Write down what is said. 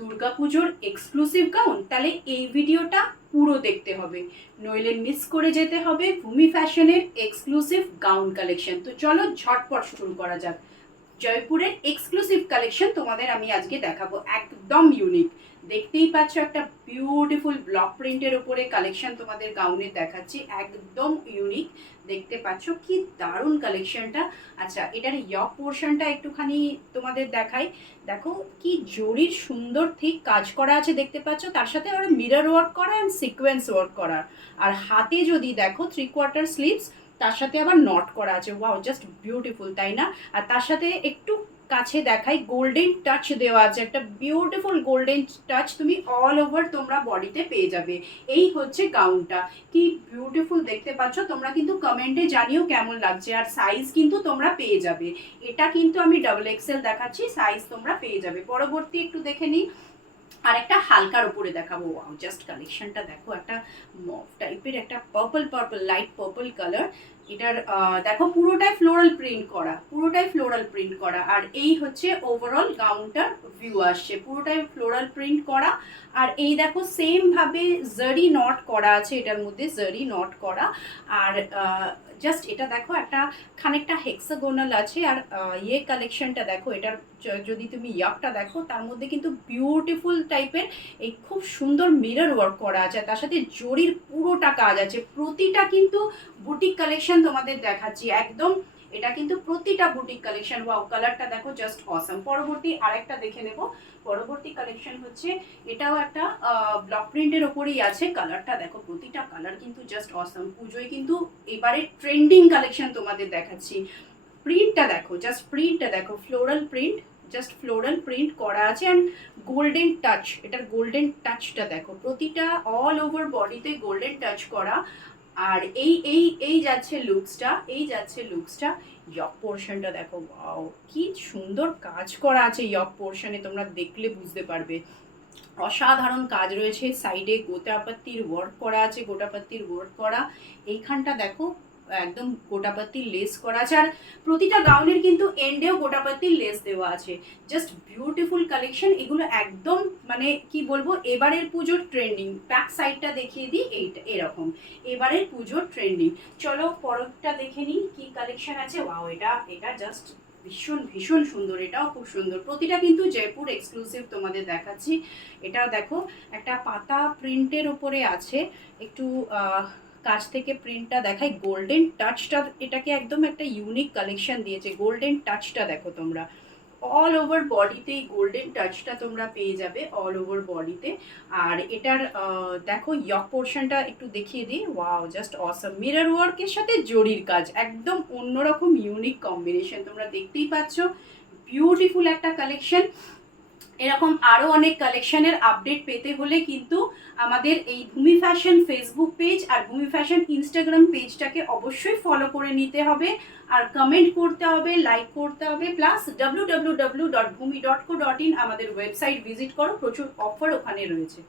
দুর্গাপুজোর exclusive gown, তাহলে এই ভিডিওটা পুরো দেখতে হবে, নইলে মিস করে যেতে হবে ভূমি ফ্যাশনের এক্সক্লুসিভ গাউন কালেকশন। তো চলো ঝটপট শুরু করা যাক। জয়পুরের এক্সক্লুসিভ কালেকশন তোমাদের আমি আজকে দেখাবো, একদম ইউনিক। দেখতেই পাচ্ছ একটা বিউটিফুল ব্লক প্রিন্টের উপরে কালেকশন তোমাদের গাউনের দেখাচ্ছি, একদম ইউনিক। দেখতে পাচ্ছ কি দারুণ কালেকশনটা। আচ্ছা, এটার ইয়ক পোর্শনটা একটুখানি তোমাদের দেখাই। দেখো কি জরির সুন্দর ঠিক কাজ করা আছে, দেখতে পাচ্ছ। তার সাথে আবার মিরর ওয়ার্ক করা অ্যান্ড সিকোয়েন্স ওয়ার্ক করা। আর হাতে যদি দেখো 3/4 স্লিভস, তার সাথে আবার নট করা আছে। ওয়াও, জাস্ট বিউটিফুল, তাই না? আর তার সাথে একটু কাছে দেখাই, গোল্ডেন টাচ দেওয়া আছে, একটা বিউটিফুল গোল্ডেন টাচ তুমি অল ওভার তোমরা বডিতে পেয়ে যাবে। এই হচ্ছে গাউনটা, কি বিউটিফুল দেখতে পাচ্ছ। তোমরা কিন্তু কমেন্টে জানিও কেমন লাগছে। আর সাইজ কিন্তু তোমরা পেয়ে যাবে, এটা কিন্তু আমি ডাবল এক্সেল দেখাচ্ছি, সাইজ তোমরা পেয়ে যাবে। পরবর্তী একটু দেখে নিই, আর একটা হালকার উপরে দেখাবো। ওয়াও, জাস্ট কালেকশনটা দেখো, একটা মভ টাইপের একটা পার্পল লাইট পার্পল কালার। এটার দেখো পুরোটাই ফ্লোরাল প্রিন্ট করা, পুরোটাই ফ্লোরাল প্রিন্ট করা। আর এই হচ্ছে ওভারঅল গাউনটার ভিউ আসছে, পুরোটাই ফ্লোরাল প্রিন্ট করা। আর এই দেখো সেম ভাবে জারি নট করা আছে, এটার মধ্যে জারি নট করা। আর জাস্ট এটা দেখো একটা খানিকটা হেক্সাগোনাল আছে। আর ইয়ে কালেকশনটা দেখো, এটার যদি তুমি ইয়াকটা দেখো, তার মধ্যে কিন্তু বিউটিফুল টাইপের এই খুব সুন্দর মিরর ওয়ার্ক করা আছে, তার সাথে জরির পুরোটা কাজ আছে। প্রতিটা কিন্তু বুটিক কালেকশন তোমাদের দেখাচ্ছি একদম, এটা কিন্তু প্রতিটা বুটিক কালেকশন। ওয়াও, কালারটা দেখো, জাস্ট অসাম। পরবর্তী আরেকটা দেখে নেব। পরবর্তী কালেকশন হচ্ছে, এটাও একটা ব্লক প্রিন্টের ওপরেই আছে। কালারটা দেখো, প্রতিটা কালার কিন্তু জাস্ট অসাম। পুজোয় কিন্তু এবারে ট্রেন্ডিং কালেকশন তোমাদের দেখাচ্ছি। প্রিন্টটা দেখো, জাস্ট প্রিন্টটা দেখো, floral print, just floral print করা আছে। অ্যান্ড গোল্ডেন টাচ, এটার গোল্ডেন টাচটা দেখো, প্রতিটা অল ওভার বডিতে গোল্ডেন টাচ করা। আর এই এই এই যাচ্ছে লুকসটা, এই যাচ্ছে লুকসটা। ইয়ক পোর্শনটা দেখো, ওয়াও কি সুন্দর কাজ করা আছে ইয়ক পোর্শনে, তোমরা দেখলে বুঝতে পারবে। অসাধারণ কাজ রয়েছে। সাইডে গোটাপাত্তির ওয়ার্ক করা আছে, গোটাপাত্তির ওয়ার্ক করা। এইখানটা দেখো একদম গোটাপাত্তির লেস করা আছে। আর প্রতিটা গাউনের কিন্তু এন্ডেও গোটাপাত্তির লেস দেওয়া আছে। জাস্ট বিউটিফুল কালেকশন এগুলো, একদম মানে কি বলবো, এবারের পুজোর ট্রেন্ডিং। ব্যাক সাইডটা দেখিয়ে দিই, এইটা এরকম এবারের পুজোর ট্রেন্ডিং। চলো পরেরটা দেখে নিই কি কালেকশন আছে। ওয়াও, এটা এটা জাস্ট ভীষণ ভীষণ সুন্দর, এটাও খুব সুন্দর। প্রতিটা কিন্তু জয়পুর এক্সক্লুসিভ তোমাদের দেখাচ্ছি। এটাও দেখো একটা পাতা প্রিন্টের উপরে আছে, একটু কাছ থেকে প্রিন্টটা দেখাই। গোল্ডেন টাচটা এটাকে একদম একটা ইউনিক কালেকশন দিয়েছে। গোল্ডেন টাচটা দেখো তোমরা, অল ওভার বডিতে এই গোল্ডেন টাচটা তোমরা পেয়ে যাবে অল ওভার বডিতে। আর এটার দেখো ইয়ক পোর্শনটা একটু দেখিয়ে দিই। Wow, just awesome. মিরর ওয়ার্কের সাথে জরির কাজ, একদম অন্যরকম ইউনিক কম্বিনেশন, তোমরা দেখতেই পাচ্ছ। বিউটিফুল একটা কালেকশন। এরকম আরও অনেক কালেকশনের আপডেট পেতে হলে কিন্তু আমাদের এই ভূমি ফ্যাশন ফেসবুক পেজ আর ভূমি ফ্যাশন ইনস্টাগ্রাম পেজটাকে অবশ্যই ফলো করে নিতে হবে। আর কমেন্ট করতে হবে, লাইক করতে হবে, প্লাস www.bhumi.co.in আমাদের ওয়েবসাইট ভিজিট করো, প্রচুর অফার ওখানে রয়েছে।